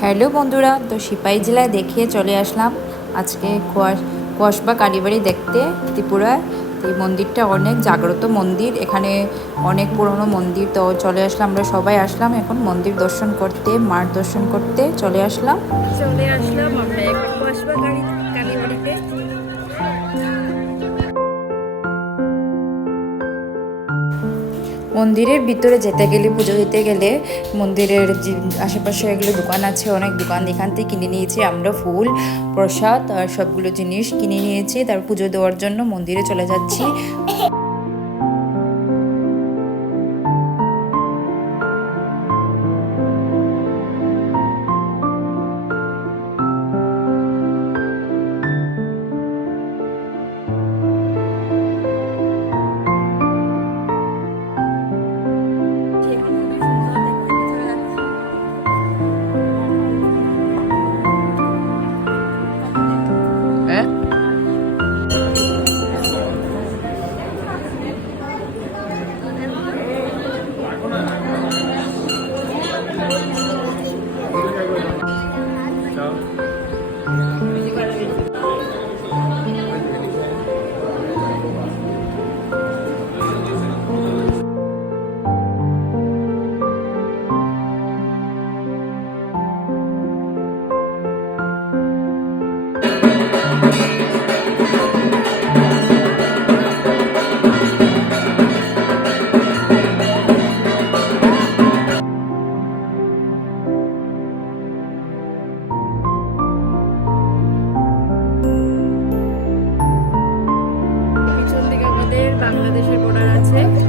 Hello বন্ধুরা, তো সিপাহী জেলায় দেখিয়ে চলে আসলাম। আজকে কোয়াশ বা কালীবাড়ি দেখতে ত্রিপুরায়। এই মন্দিরটা অনেক জাগ্রত মন্দির। এখানে অনেক পুরনো মন্দির। তো চলে আসলাম, আমরা সবাই আসলাম এখন মন্দির দর্শন করতে মাঠ দর্শন করতে চলে আসলাম। চলে আসলাম আমরা কসবা কালীবাড়িতে। মন্দিরের ভিতরে যেতে গেলে, পুজো দিতে গেলে মন্দিরের যে আশেপাশে এগুলো দোকান আছে, অনেক দোকান এখান থেকে কিনে নিয়েছি। আমরা ফুল, প্রসাদ আর সবগুলো জিনিস কিনে নিয়েছি। তার পুজো দেওয়ার জন্য মন্দিরে চলে যাচ্ছি। বাংলাদেশের বর্ডার আছে।